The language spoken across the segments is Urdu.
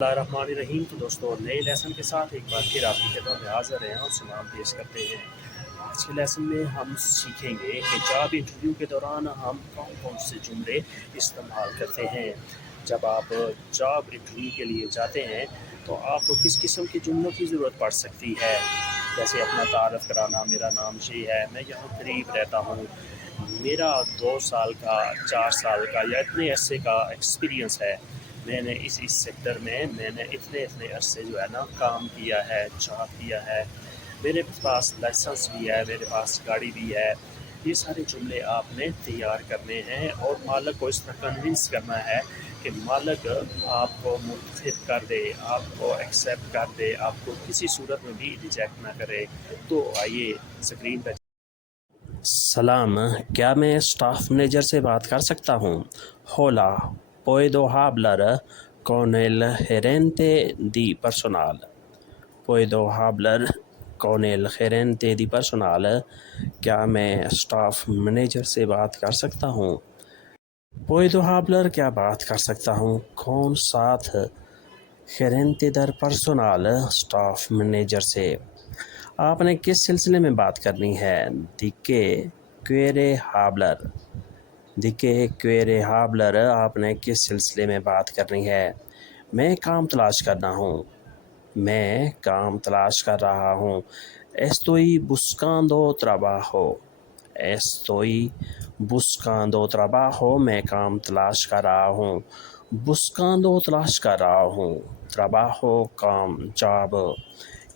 اللہ الرحمن الرحیم۔ تو دوستوں، نئے لیسن کے ساتھ ایک بار پھر آپ کی خدمت میں حاضر ہیں اور سلام پیش کرتے ہیں۔ آج کے لیسن میں ہم سیکھیں گے کہ جاب انٹرویو کے دوران ہم کون کون سے جملے استعمال کرتے ہیں۔ جب آپ جاب انٹرویو کے لیے جاتے ہیں تو آپ کو کس قسم کے جملوں کی ضرورت پڑ سکتی ہے، جیسے اپنا تعارف کرانا، میرا نام یہ ہے، میں یہاں قریب رہتا ہوں، میرا 2 سال کا 4 سال کا یا اتنے عرصے کا ایکسپیرینس ہے، میں نے اس سیکٹر میں اتنے عرصے جو ہے نا کام کیا ہے، جاب کیا ہے، میرے پاس لائسنس بھی ہے، میرے پاس گاڑی بھی ہے۔ یہ سارے جملے آپ نے تیار کرنے ہیں اور مالک کو اس طرح کنونس کرنا ہے کہ مالک آپ کو منتخب کر دے، آپ کو ایکسیپٹ کر دے، آپ کو کسی صورت میں بھی ریجیکٹ نہ کرے۔ تو آئیے اسکرین پہ۔ سلام، کیا میں اسٹاف مینیجر سے بات کر سکتا ہوں؟ ہولا puedo hablar con el gerente di personal. Puedo hablar con el gerente di personal. کیا میں اسٹاف مینیجر سے بات کر سکتا ہوں؟ puedo hablar کیا بات کر سکتا ہوں، کون ساتھ gerente del personal staff manager سے۔ آپ نے کس سلسلے میں بات کرنی ہے؟ ¿De qué quiere hablar? ¿De qué quiere hablar؟ آپ نے کس سلسلے میں بات کرنی ہے؟ میں کام تلاش کرنا ہوں، میں کام تلاش کر رہا ہوں۔ Estoy buscando trabajo. Estoy buscando trabajo، میں کام تلاش کر رہا ہوں۔ buscando تلاش کر رہا ہوں، trabajo کام، جاب،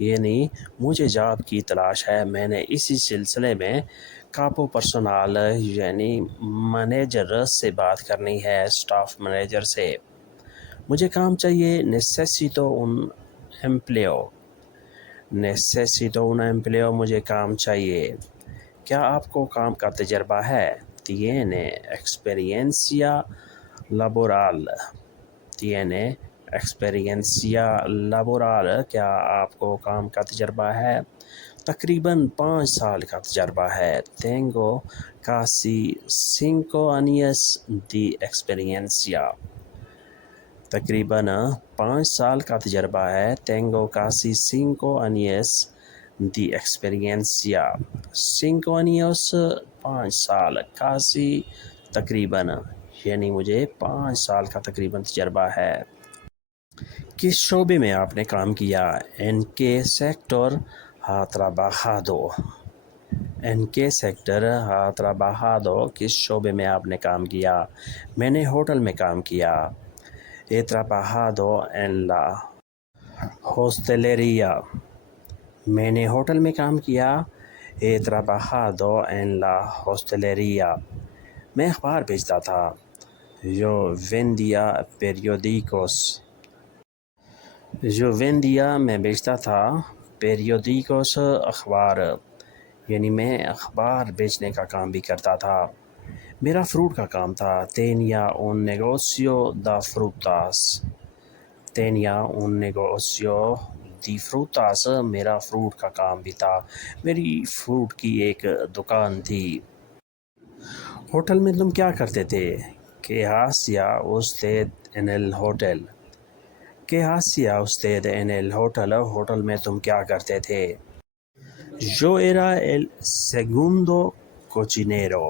یعنی مجھے جاب کی تلاش ہے، میں نے اسی سلسلے میں کاپو پرسونال یعنی مینیجر سے بات کرنی ہے، اسٹاف مینیجر سے۔ مجھے کام چاہیے، necesito un empleo. necesito un empleo، مجھے کام چاہیے۔ کیا آپ کو کام کا تجربہ ہے؟ tiene experiencia laboral. tiene experiencia laboral، کیا آپ کو کام کا تجربہ ہے؟ تقریباً 5 سال کا تجربہ ہے۔ tengo casi 5 años de experiencia۔ تقریباً 5 سال کا تجربہ ہے۔ tengo casi 5 años de experiencia۔ 5 años 5 سال، casi تقریباً، یعنی مجھے 5 سال کا تقریباً تجربہ ہے۔ کس شعبے میں آپ نے کام کیا؟ en qué sector ha trabajado. en qué sector ha trabajado، کس شعبے میں آپ نے کام کیا؟ میں نے ہوٹل میں کام کیا۔ he trabajado en la hostelería. میں نے ہوٹل میں کام کیا۔ he trabajado en la hostelería۔ میں اخبار بیچتا تھا۔ yo vendía periódicos. yo vendía میں بیچتا تھا، periódicos اخبار، یعنی میں اخبار بیچنے کا کام بھی کرتا تھا۔ میرا فروٹ کا کام تھا، tenía un negocio de frutas. tenía un negocio de frutas، میرا فروٹ کا کام بھی تھا، میری فروٹ کی ایک دکان تھی۔ ہوٹل میں تم کیا کرتے تھے؟ ¿Qué hacía usted en el hotel? ¿Qué hacía usted en el hotel؟ Hotel میں تم کیا کرتے تھے؟ yo era el segundo cocinero.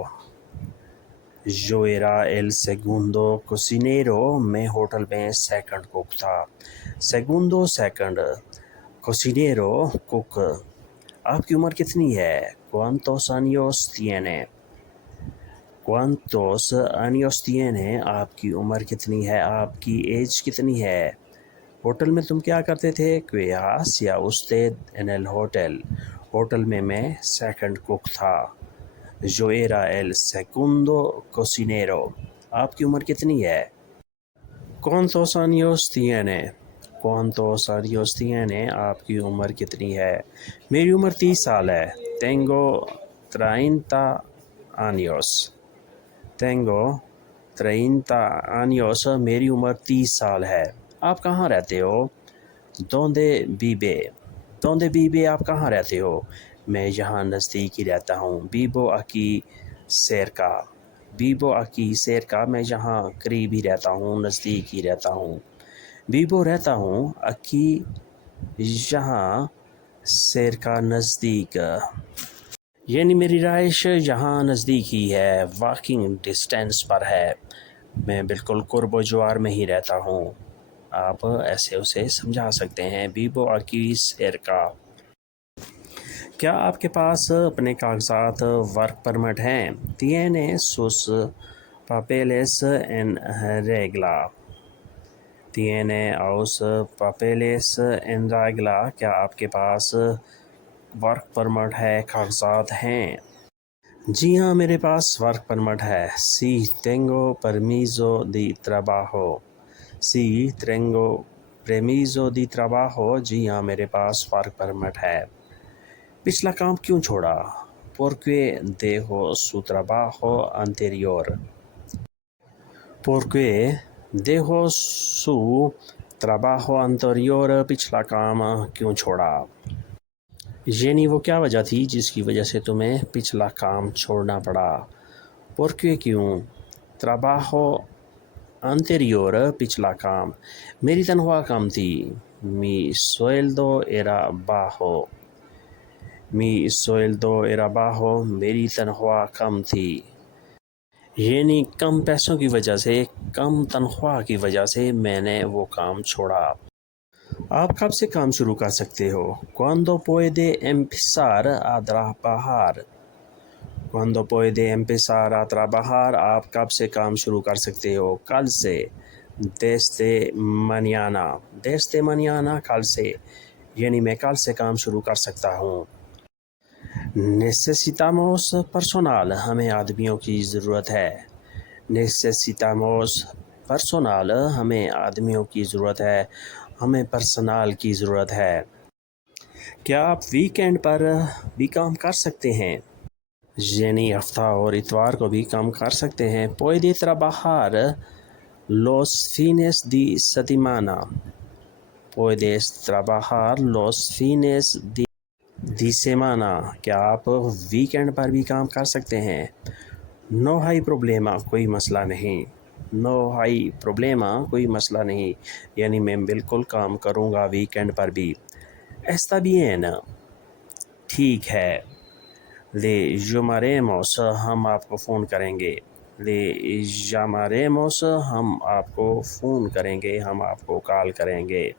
yo era el segundo cocinero، میں ہوٹل میں سیکنڈ کوک تھا۔ segundo سیکنڈ، cocinero کوک۔ آپ کی عمر کتنی ہے؟ ¿cuántos años tiene؟ ¿cuántos años tiene؟ آپ کی عمر کتنی ہے، آپ کی ایج کتنی ہے؟ ہوٹل میں تم کیا کرتے تھے؟ ¿Qué hacía usted en el hotel؟ Hotel میں سیکنڈ کوک تھا۔ yo era el segundo cocinero۔ آپ کی عمر کتنی ہے؟ ¿cuántos años tiene؟ ¿cuántos años tiene؟ آپ کی عمر کتنی ہے؟ میری عمر 30 سال ہے۔ tengo 30 años۔ tengo 30 años، میری عمر 30 سال ہے۔ آپ کہاں رہتے ہو؟ ¿dónde vive؟ ¿dónde vive؟ آپ کہاں رہتے ہو؟ میں یہاں نزدیک ہی رہتا ہوں، vivo aquí cerca۔ vivo aquí cerca، میں یہاں قریب ہی رہتا ہوں، نزدیک ہی رہتا ہوں۔ Vivo رہتا ہوں aquí یہاں cerca نزدیک، یعنی میری رہائش یہاں نزدیک ہی ہے، واکنگ ڈسٹینس پر ہے، میں بالکل قرب و جوار میں ہی رہتا ہوں۔ آپ ایسے اسے سمجھا سکتے ہیں، vivo aquí cerca۔ کیا آپ کے پاس اپنے کاغذات ورک پرمٹ ہیں؟ tiene sus papeles en regla۔ tiene os papeles en regla۔ کیا آپ کے پاس ورک پرمٹ ہے، کاغذات ہیں؟ جی ہاں، میرے پاس ورک پرمٹ ہے۔ sí tengo permiso de trabajo۔ sí tengo permiso de trabajo۔ جی ہاں، میرے پاس ورک پرمٹ ہے۔ پچھلا کام کیوں چھوڑا؟ porque dejó su trabajo anterior۔ porque dejó su trabajo anterior۔ پچھلا کام کیوں چھوڑا؟ یعنی وہ کیا وجہ تھی جس کی وجہ سے تمہیں پچھلا کام چھوڑنا پڑا؟ porque کیوں؟ trabajo anterior پچھلا کام، میری تنخواہ کم تھی۔ mi sueldo era bajo۔ mi sueldo era bajo، میری تنخواہ کم تھی، یعنی کم پیسوں کی وجہ سے، کم تنخواہ کی وجہ سے میں نے وہ کام چھوڑا۔ آپ کب سے کام شروع کر سکتے ہو؟ cuando puede empezar a trabajar۔ cuando puede empezar a trabajar، آپ کب سے کام شروع کر سکتے ہو؟ کل سے، desde mañana۔ desde mañana کل سے، یعنی میں کل سے کام شروع کر سکتا ہوں۔ necesitamos personal، ہمیں آدمیوں کی ضرورت ہے۔ necesitamos personal، ہمیں آدمیوں کی ضرورت ہے، ہمیں پرسنال کی ضرورت ہے۔ کیا آپ ویکینڈ پر بھی کام کر سکتے ہیں؟ یعنی ہفتہ اور اتوار کو بھی کام کر سکتے ہیں۔ puede trabajar los fines de semana۔ puedes trabajar los fines de semana، کیا آپ ویکینڈ پر بھی کام کر سکتے ہیں؟ no hay problema، کوئی مسئلہ نہیں۔ no hay problema، کوئی مسئلہ نہیں، یعنی میں بالکل کام کروں گا ویکینڈ پر بھی۔ está bien، ٹھیک ہے۔ le llamaremos، ہم آپ کو فون کریں گے۔ le llamaremos، ہم آپ کو فون کریں گے، ہم آپ کو کال کریں گے۔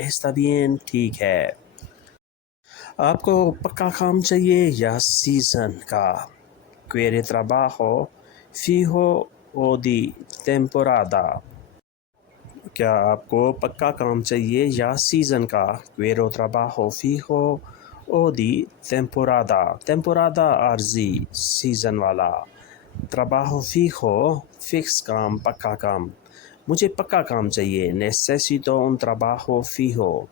está bien، ٹھیک ہے۔ آپ کو پکا کام چاہیے یا سیزن کا؟ quiere trabajo fijo o de temporada۔ کیا آپ کو پکا کام چاہیے یا سیزن کا؟ quiero trabajo fijo o de temporada۔ temporada عارضی، سیزن والا۔ trabajo fijo فکس کام، پکا کام۔ مجھے پکا کام چاہیے۔ necesito un trabajo fijo۔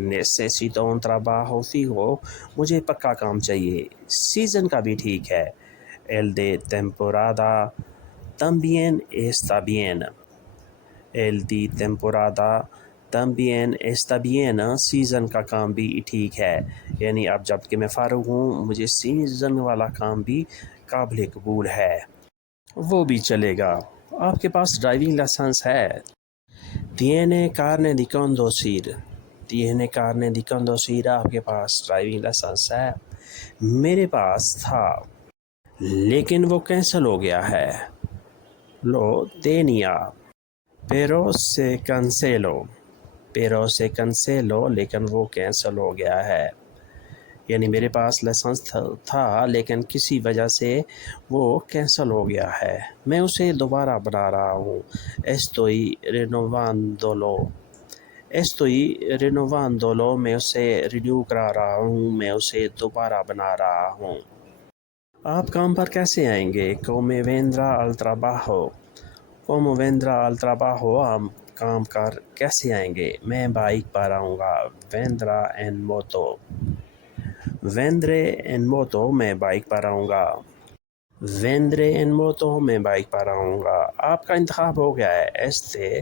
necesito un trabajo fijo، مجھے پکا کام چاہیے۔ سیزن کا بھی ٹھیک ہے۔ el de temporada también está bien۔ el de temporada también está bien، season کا کام بھی ٹھیک ہے، یعنی اب جب کہ میں فارغ ہوں مجھے سیزن والا کام بھی قابل قبول ہے، وہ بھی چلے گا۔ آپ کے پاس ڈرائیونگ لائسنس ہے؟ tiene carne de conducir۔ tiene carne de conducir، آپ کے پاس ڈرائیونگ لائسنس ہے؟ میرے پاس تھا لیکن وہ کینسل ہو گیا ہے۔ lo tenía pero se canceló۔ pero se canceló، لیکن وہ کینسل ہو گیا ہے، یعنی میرے پاس لائسنس تھا لیکن کسی وجہ سے وہ کینسل ہو گیا ہے، میں اسے دوبارہ بنا رہا ہوں۔ estoy renovándolo۔ estoy renovándolo، میں اسے رینیو کرا رہا ہوں، میں اسے دوبارہ بنا رہا ہوں۔ آپ کام پر کیسے آئیں گے؟ come vendrá al trabajo۔ come vendrá al trabajo، آپ کام پر کیسے آئیں گے؟ میں بائک پر آؤں گا۔ vendrá en moto۔ vendré en moto، میں بائک پر آؤں گا۔ vendré en moto، میں بائک پر آؤں گا۔ آپ کا انتخاب ہو گیا ہے۔ este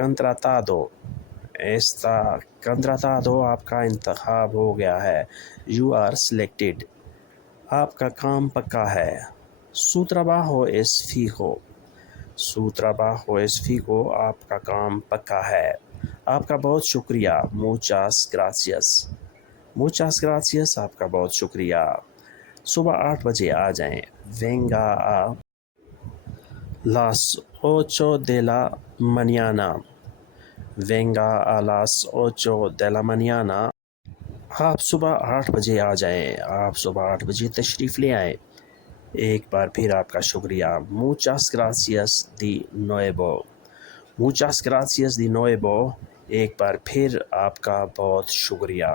contratado۔ está contratado، آپ کا انتخاب ہو گیا ہے۔ you are selected۔ آپ کا کام پکا ہے۔ su trabajo es fijo۔ su trabajo es fijo، آپ کا کام پکا ہے۔ آپ کا بہت شکریہ. موچاس گراسیس. موچاس گراسیس. آپ کا بہت شکریہ. صبح 8 بجے آ جائیں. وینگا آ las 8 de la mañana. Venga a las 8 de la mañana. آپ صبح 8 بجے آ جائیں. آپ صبح 8 بجے تشریف لے آئیں. ایک بار پھر آپ کا شکریہ. Muchas gracias de nuevo. Muchas gracias de nuevo. ایک بار پھر آپ کا بہت شکریہ.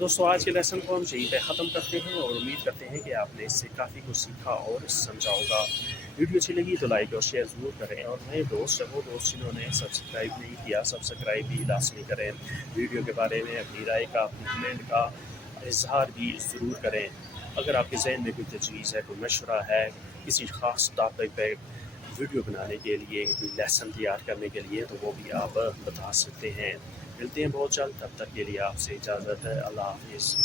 دوستو آج کے لیسن کو ہم یہیں پہ ختم کرتے ہیں اور امید کرتے ہیں کہ آپ نے اس سے کافی کچھ سیکھا اور سمجھا ہوگا. ویڈیو اچھی لگی تو لائک اور شیئر ضرور کریں اور نئے دوست وہ دوست جنہوں نے سبسکرائب نہیں کیا سبسکرائب بھی لازمی کریں. ویڈیو کے بارے میں اپنی رائے کا اپنی کمنٹ کا اظہار بھی ضرور کریں. اگر آپ کے ذہن میں کوئی تجویز ہے کوئی مشورہ ہے کسی خاص ٹاپک پہ ویڈیو بنانے کے لیے کوئی لیسن تیار کرنے کے لیے تو وہ بھی آپ بتا سکتے ہیں. ملتے ہیں بہت جلد. تب تک کے لیے آپ سے اجازت ہے. اللہ حافظ.